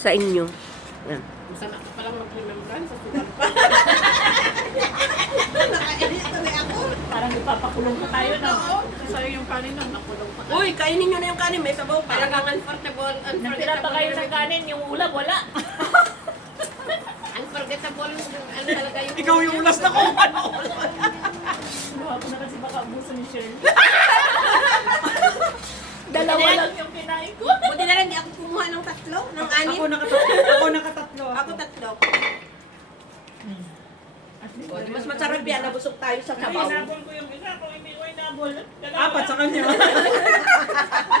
sa inyo. Yan. Masama ka palang mag-remembran sa sugal pa. Nakainit tuloy ako. Parang ipapakulong pa tayo na. Sa'yo yung kanin nun, nakulong pa tayo. Uy, kainin nyo na yung kanin. May sabaw pa. Talagang unforgettable. Nagtira pa kayo ng kanin, yung ulam, wala. Unforgettable. Ano talaga yung... Ikaw yung ulas na kung ano. Kinuha ko na kasi baka abuso ni Shirley. Dalawa lang yung kinain ko. Buti na lang, di ako kumuha ng tatlo, ng anim. Ako nakatatlo. Ako tatlo. O, di mas masarap yan. Nabusog tayo sa sabaw. Hinabol ko yung isa, kung hindi ko hinabol. Apat sa kanya.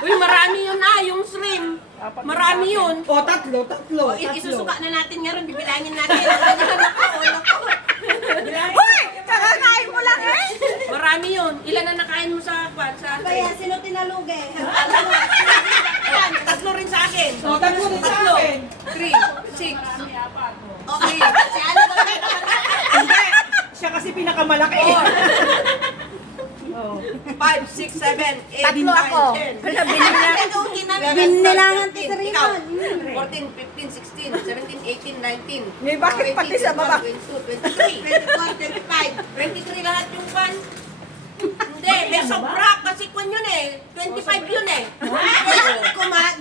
Uy, marami yun yung shrimp. Marami yun. O, tatlo. O, isusuka na natin nga rin, bibilangin natin. Hoy! Kakakain mo lang eh! Marami yun. Ilan na nakain mo sa kwan? Kaya sino tinalugi? Ayan, tatlo rin sa akin. O, tatlo din sa Tatlo. akin. 3, 6. O, si ano ba kayo? Hindi. Siya kasi pinakamalaki. 5, 6, 7, 8, Tatlo ako. 9, 10. Binilangan ti sa Ikaw, Riman. 14, 15, 16, 17, 18, 19. May bakit pati sa baba? 22, 23. 23 lahat yung pan. Hindi, may sobra kasi kwan yun eh. 25 yun eh.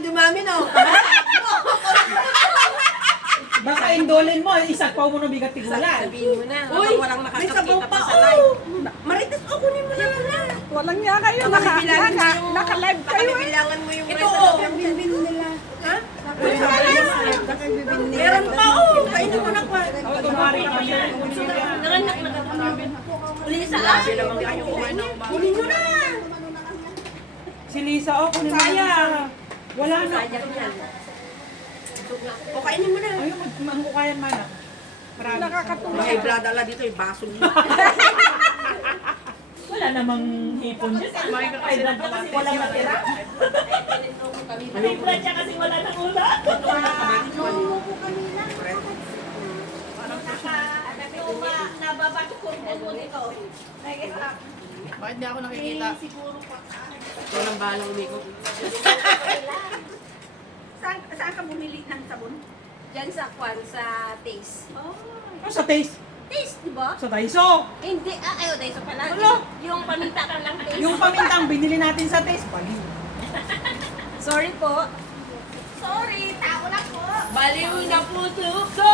Dumami no. Baka indolin mo. Isagpaw mo ng bigat tigulan. Sabihin mo na. Uy, Walang may sabaw nakakakita pa. pa sa live. Marites, kunin mo na lang. Walang nga kayo, Nakabilangan mo yung... naka-live kayo eh. Nakabilangan mo yung... Ito, oh. Bibin nila. Ha? Nakabibin nila. Meron pa, oh. Kainin mo na kwan. O, tumari ka pa siya. Nanganak na kami. Lisa, grabe naman kayo kumain ng bahay. Kunin nyo na. Si Lisa, o, kunin mo na Lisa. Wala na. Sayang yan. O, kainin mo na. Ayun, mangkukayan man ah. Marami. Nakakatuwa. May blada dito, eh, baso mo. Wala namang hipon dyan. Ay, dapat kasi wala matira. Timpla siya kasi wala nang ulam. Bakit di ako nakikita? Walang bahalang umikot. Saan ka bumili ng sabon? Diyan sa kwan, sa taste. O, sa taste. Taste, di ba? Sa Daiso. Hindi, ayaw tayo sa pala. Wala. Yung paminta ka lang taste. Yung pamintang binili natin sa taste. Baliw. Sorry po. Sorry, tao lang po. Baliw na puso ko!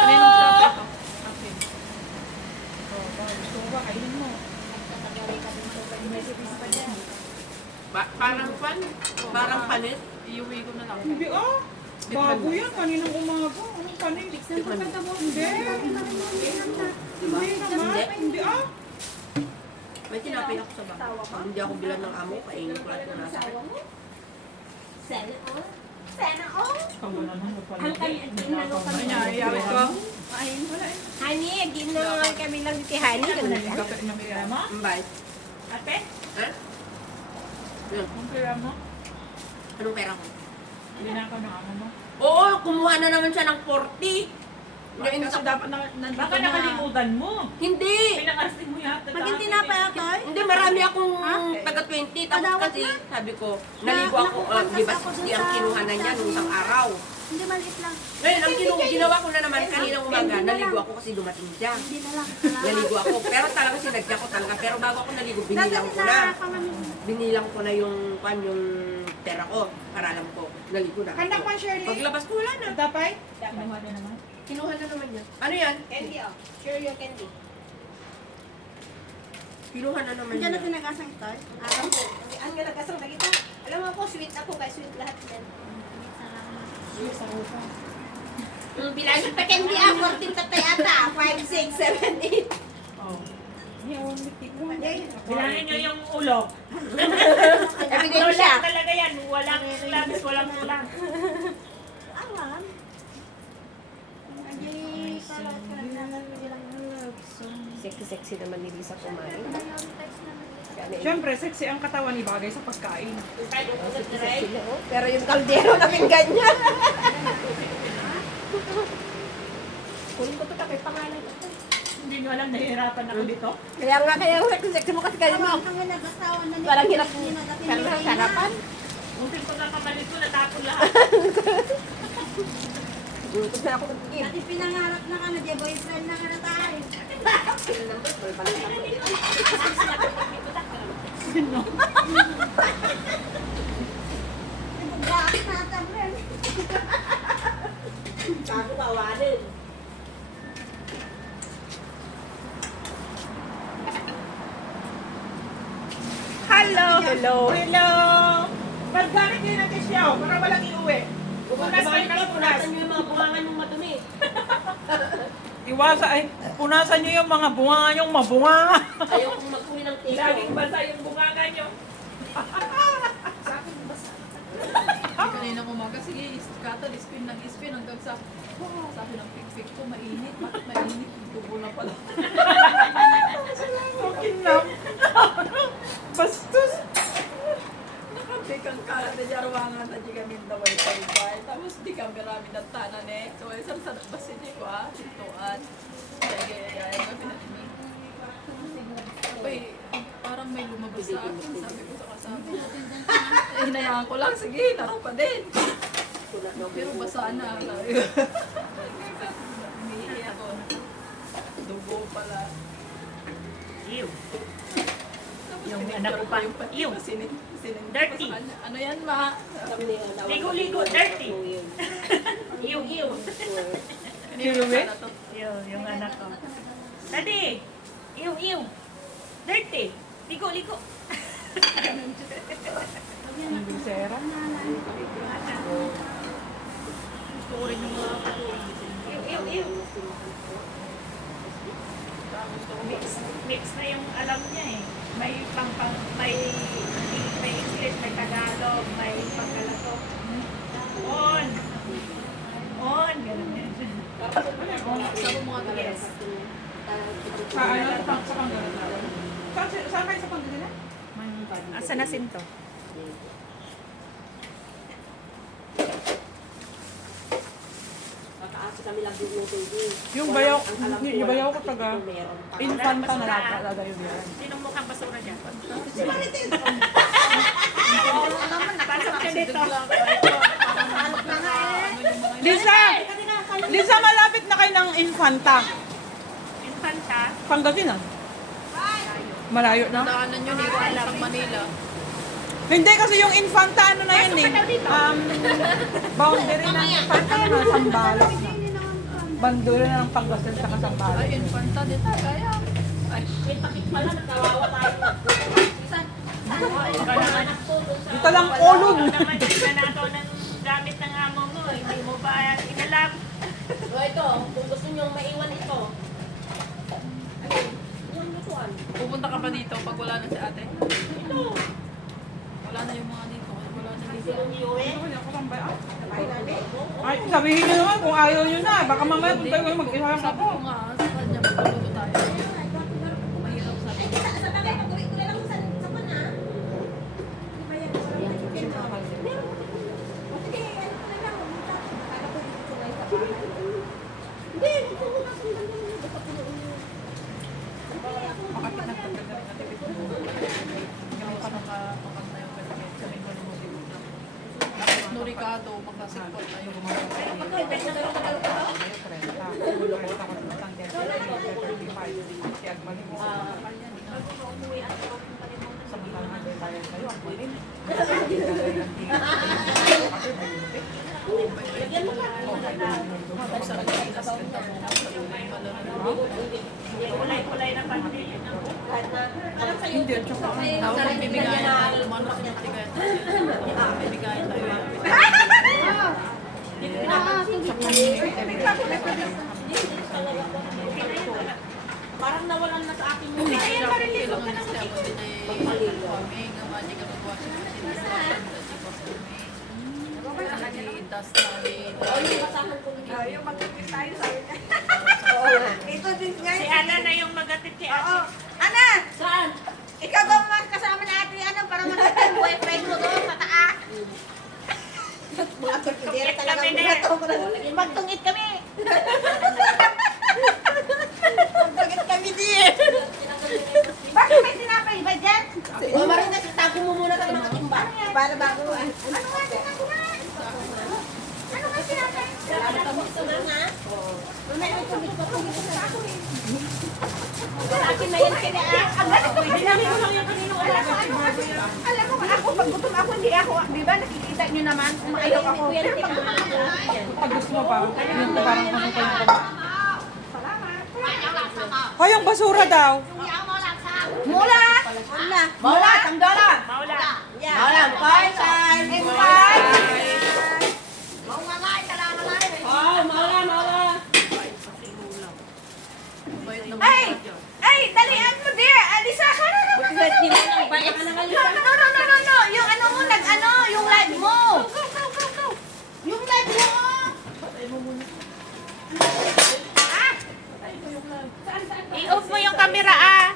Gusto mo ba? Kainin mo. Parang pan? Parang panis? Iuwi ko na lang. Hindi ah. Bago yan. Kaninang umaga. Anong kanin? Hindi. Hindi naman. Hindi ah. May tinapay ako sa baka. Hindi ako bilang ng amo, kainin ko lahat ng nasa. Sana all. Sana all. Kamu na naman pala. Ang kami, ginalo kami. Iyari ko. Honey, ginalo kami lang dito. Honey, ganun. Bakit niya kaya mo? Mbay. Ate, Ha? Yun. ang pera mo. Anong pera ko? Hindi na ako ng ano mo. Oo, kumuha na naman siya ng 40. Bakit kasi dapat nandito Baka nakalimutan mo. Hindi! Pinangasting mo yata. Maging tinapay ako, eh. Hindi, marami akong taga 20. Tapos kasi, sabi ko, naligo ako, di ba 60 ang kinuha na niya nung isang araw. Hindi, maliit lang. Ngayon, ang ginawa ko na naman kaninang umaga, naligo ako kasi dumating siya. Hindi na lang. Naligo ako, pero talaga sinadya ko talaga. Pero bago ako naligo, binilang ko na. Binilang ko na yung pera ko, para alam ko, naligo na. Handa pa, Shirley? Paglabas ko, wala na. Tapay? Kinuha na naman. Kinuha na naman yan. Ano yan? Candy, oh. Share your candy. Kinuha na naman Andiyan na yan. tinagasang ito. Alam ko. Ang galagasang na kita. Alam mo ako, sweet ako kay sweet lahat yan. Bilangin pa candy ah, 14 tatay ata. 5, 6, 7, 8. Oh. Bilangin nyo yung ulo. Nabigay mo siya. Wala talaga yan. Walang labis, walang ulam. Alam. Sexy naman ni Lisa kumain. Siyempre, sexy ang katawan ni bagay sa pagkain. Pero yung kaldero namin ganyan. Kunin ko ito kay pangalan ko. Hindi nyo alam, nahihirapan ako dito. Kaya nga kaya ang sexy mo kasi kayo mo. Parang hirap sarapan. Buti ko na kamalit ko, natapon lahat. Gusto na ako magtigil. Dati pinangarap na ka na, di boyfriend na ka na tayo. Bakit natablan? Kago kawanin. Hello, hello, hello. Paggamit kayo ng tisyaw para walang iuwi. Punas kayo ng punas. Punasan nyo yung mga bungangan yung madumi. Punasan nyo yung mga bunga yung mabunga. Ayaw kong mag-uwi ng tissue. Laging basa yung bunganga nyo. Kanina umaga, sige, kata, spin ng spin hanggang sa, wow, sabi ng pick ko, mainit. Bakit mainit? Tubo na pala. Fucking love. Bastos. Nakapik ang kala na jarwangan na di kami na wifi. Tapos di kami rami ng tanan eh. So, isang sa basin ko ituan. Sige, ay, kami na ini. Abay, parang may lumabas sa akin. Sabi ko sa kasama. Hinayaan ko lang, sige, laro pa din. Pero basa na. Umihi ako. Dugo pala. Ew. Tapos Yung pinicture anak ko pa. yung pati Ew. ko, sinindi Dirty. ko sa kanya. Ano yan, ma? Ligo-ligo, dirty. Ew, ew. Kanina sana to. Ew, yung anak ko. Daddy! Ew, ew. Dirty. Ligo-ligo. Hindi sera. Gusto ko rin yung mga ew, ew, ew. Mix na yung alam niya eh. May may English, may Tagalog, may Pangalatok. On! On! Ganun yan. Sabi mo nga talaga. Yes. Sa Pangasinan. Saan kayo sa Pangasinan? Asa na sinto? Kakaasa kami lang yung tubig. Yung bayaw, Ang alam ko, yung bayaw ko walang taga kapatid ko meron pa. infanta na nakalagay yun yan. Sinong mukhang basura dyan? Pasok ka dito. Lisa! Lisa, malapit na kayo ng infanta. Infanta. Pangasinan. Malayo na. Daanan yun eh, parang Manila. Hindi kasi yung infanta ano na yun eh. Boundary ng infanta na Sambales na. Bandura na ng Pangasinan sa Sambales. Ay, infanta dito, kaya. Ay, Pala, nagkawawa tayo. Dito lang ulod. Naman yung nato ng gamit ng amo mo. Hindi mo ba inalam? So ito, kung gusto nyo maiwan ito. Ayun, yung lutuan. pupunta ka pa dito pag wala na si ate. Ito. Wala na yung mga dito. Wala na dito. Sino niyo eh? Kain namin. Ay, sabihin nyo naman kung ayaw nyo na. Baka mamaya kung tayo mag-isa lang Sabi ako. ko nga, sa kanya magluluto tayo. Mahirap sabi ko. Sa bagay, pag-uwi ko na lang sa pana. Di ba yan? Sige, ano ko na lang. Akala ko dito sumay sa bahay. Hindi, dito ko na sundan mo. Basta punuin mo. Hindi, ako Makakanta yung ganyan. Kami ko naman dito. Tapos Noricado, makasipot tayo. Sa Pilipinas, ganda mo. Sa Dubai, Kulay-kulay na pati. Hindi, tsaka Tawag ng bibigayan tayo. Lumanos ng bibigayan tayo. Bibigayan tayo. Parang nawalan na sa akin yung Kailangan na siya ako din ay farming. Ang mga ka mag-washing machine. Itas na yung basahan ko nito. Yung magkakit tayo sabi niya. Ito din nga. Si Ana na yung magatid si ate. Oo. Ana! Saan? Ikaw ba ang kasama na ate ano para magkakit yung boyfriend mo doon sa taas? Mga pagkidera talaga Kami mga din. to. Magtungit kami. Magtungit kami din. Bakit may tinapay ba dyan? O Marina, tago mo muna ka ng mga timba. Para bago. Ano nga tinapay? Ano nga tinapay? Akin na yan kina. Ang galit ko kasi. Alam mo, ako, pag gutom ako, hindi ako, di ba, nakikita nyo naman, umayaw ako. Pero pag gutom ako, Pag gusto mo pa, yun parang masukay ko. Hoy, yung basura daw. mula! Maula, tangdala! Maula. Maula, mukhain time! Oh, maula, maula! Ay! Ay! Dalian mo, dear! Alisa ka na naman! No! Yung ano mo, nag-ano, yung live mo! Yung live mo! I-off mo yung camera, ah.